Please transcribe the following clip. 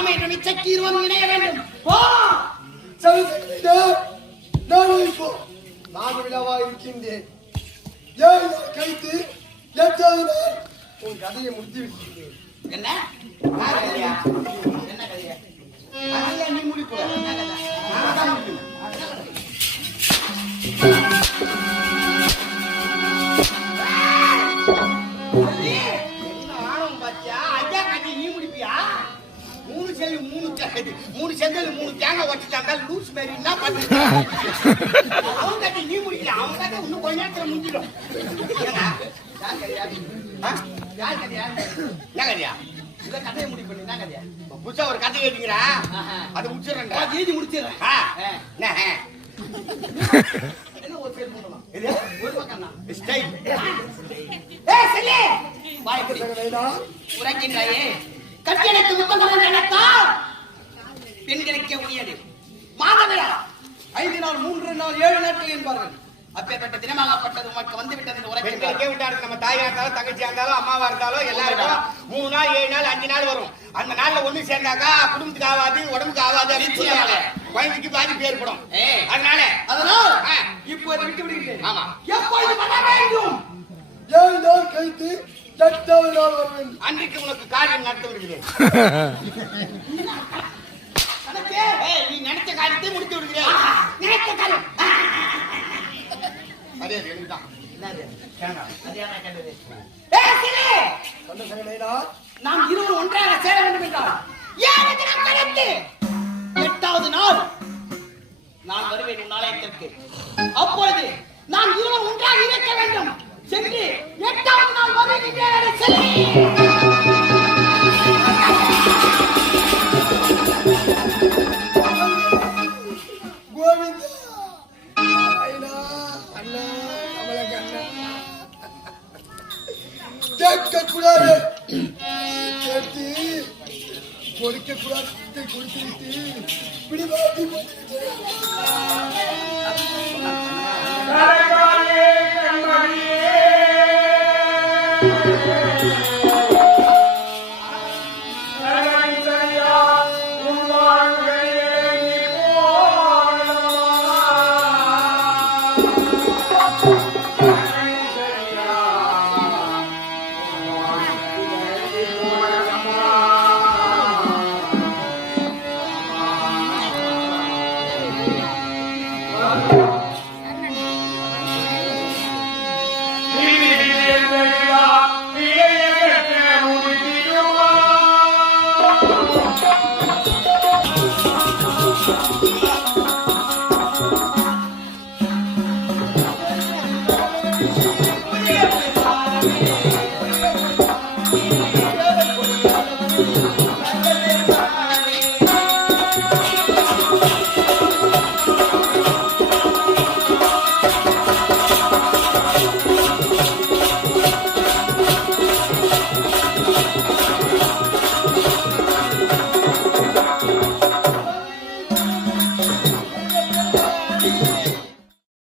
ராமேந்திரன் இச்சைக்கு இருவரும் இணைய வேண்டும். போ நான் விழாவா இருக்கின்றேன். ஏன் கைத்து எட்டாவது நாள் உன் கதையை முடித்து விட்டேன். என்ன கதையா? என்ன கதையா? கதையா நீ முடிப்ப? என்ன கதை? நான் தான் முடிப்பேன். மூணு செங்கல் 3 தேங்காய் வச்சுட்டாங்க. லூஸ் மாதிரி என்ன பண்ணுங்க? அவங்க கட்டி நீ முடிக்கல. அவங்க கட்டி இன்னும் கொஞ்ச நேரத்துல முடிஞ்சிடும். என்ன கதையா? இத கதையை முடிவு பண்ணி என்ன கதையா? புதுசா ஒரு கதை கேட்டீங்களா? அதை முடிச்சிடறேன். எழுதி முடிச்சிடறேன். என்ன ஒரு பேர் போடலாம்? இது ஒரு பக்கம் தான் ஸ்டைல். ஏய் செல்லே வாய் கட்டி உரைக்கின்றாயே. கட்டியணைக்கு முத்தம் நினைத்தால் பெண்களுக்கே உரியது. மாதவிழா 5 நாள் 3 நாள் 7 நாட்கள் என்பார்கள். அப்பேற்பட்ட தினமாகப்பட்டது உமக்கு வந்து விட்டது. உரைக்கே விட்டாரு. நம்ம தாயா இருந்தாலும் தங்கச்சியா இருந்தாலும் அம்மாவா இருந்தாலும் எல்லாரும் 3 நாள் 7 நாள் 5 நாள் வரும். அந்த நாள்ல ஒண்ணு சேர்ந்தாக்கா குடும்பத்துக்கு ஆகாது, உடம்புக்கு ஆகாது அப்படின்னு சொல்லுவாங்க. குழந்தைக்கு பாதிப்பு ஏற்படும். அதனால இப்போ விட்டு விடுகிறேன். ஆமா, எப்பொழுது பண்ண வேண்டும்? 7 நாள் கழித்து 8வது நாள் வர வேண்டும். அன்றைக்கு உனக்கு காரியம் நடத்த விடுகிறேன். நீ நினைச்ச காரியத்தை முடித்து விடுகிறேன். நினைச்ச காரியம் அதே எனக்குதான். நாம் இருவரும் ஒன்றாக சேர வேண்டும் என்றால் 8வது நாள் நான் வருவேன் உன் ஆலயத்திற்கு. அப்பொழுது நாம் இருவரும் ஒன்றாக இருக்க வேண்டும். சென்று 8வது நாள் வருகின்றேன். செல்வி கேட்கக்கூடாது, கேட்டு கொடுக்கக்கூடாது, கொடுத்து விட்டு பிடிவாதி கண்மணியே